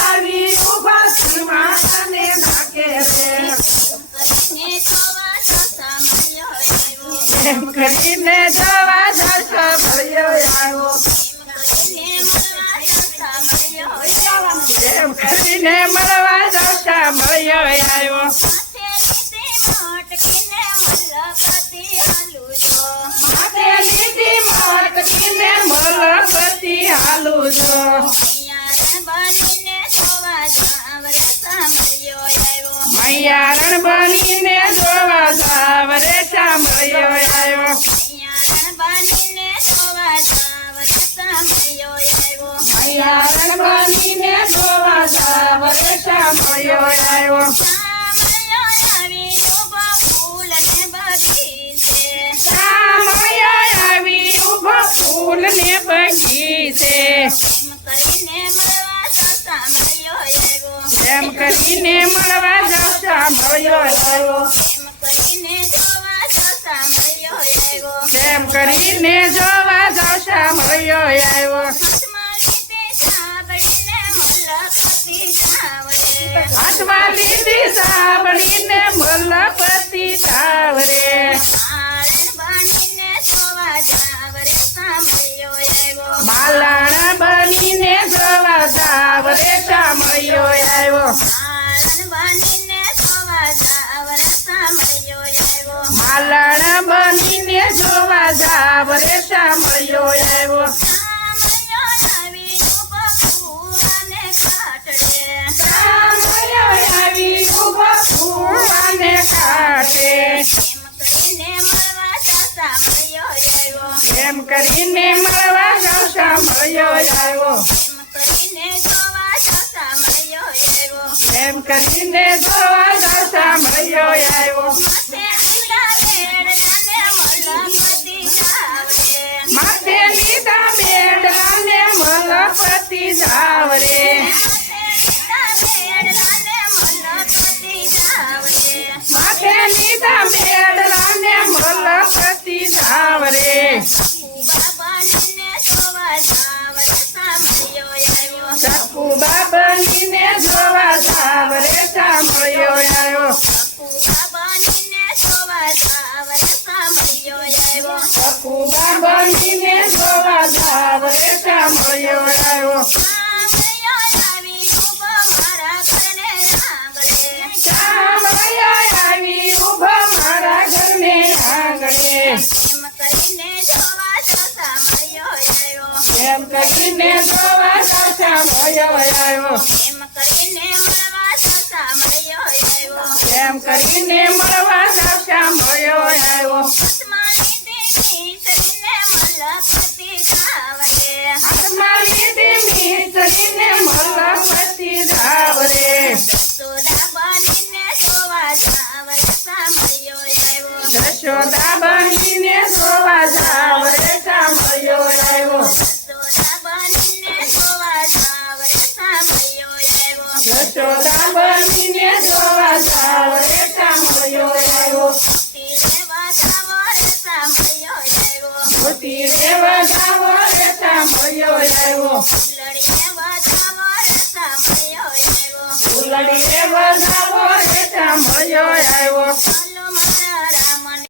આવી ઉભા સીમાડાને નાકે રે એમ કરીને જોવા જશો મળ્યો આવ્યો એમ કરીને મળવા જશો મળ્યો આવ્યો માથે લીધી મટકીને મલપતિ હાલું જો મૈયારણ બનીને જોવા જાવ રે સાંભળ્યો આવ્યો મૈયારણ બનીને જોવા જાવ રે સાંભળ્યો આવ્યો આવી ઉભો ફૂલ ને બગીચે એમ કરીને મળવા જશા મળ્યો આવ્યો એમ કરીને જોવા જશા મળ્યો આવ્યો હાથમાં લીધી સાંભળીને મલપતિ તાવરે માલાણા બનીને જોવા જાવ રે સાંભળ્યો આવ્યો માલાણા બનીને જોવા જાવ રે સાંભળ્યો આવ્યો આવી ઉભો ફૂવાને કાઢે એમ કરીને મળવા જશા મળ્યો આવ્યો એમ કરીને જોવા જશા મળ્યો આવ્યો માથે લીધા મેડલાને મલપતિ જાવ રે માથે લીધા મેડલાને મલપતિ જાવ રે સકુબા બનીને જોવા જાવ રે સાંભળ્યો આવ્યો સકુબા બનીને જોવા જાવ રે સાંભળ્યો આવ્યો આવી ઉભો મારા ઘરને આંગણે એમ કરીને જોવા જશા મળ્યો આવ્યો એમ કરીને મળવા જશા મળ્યો આવ્યો હાથમાં લીધી મીસરીને મલપતિ જાવ રે યશોદા બનીને જોવા જાવ રે સાંભળ્યો આવ્યો યશોદા બનીને જોવા જાવ રે સાંભળ્યો આવ્યો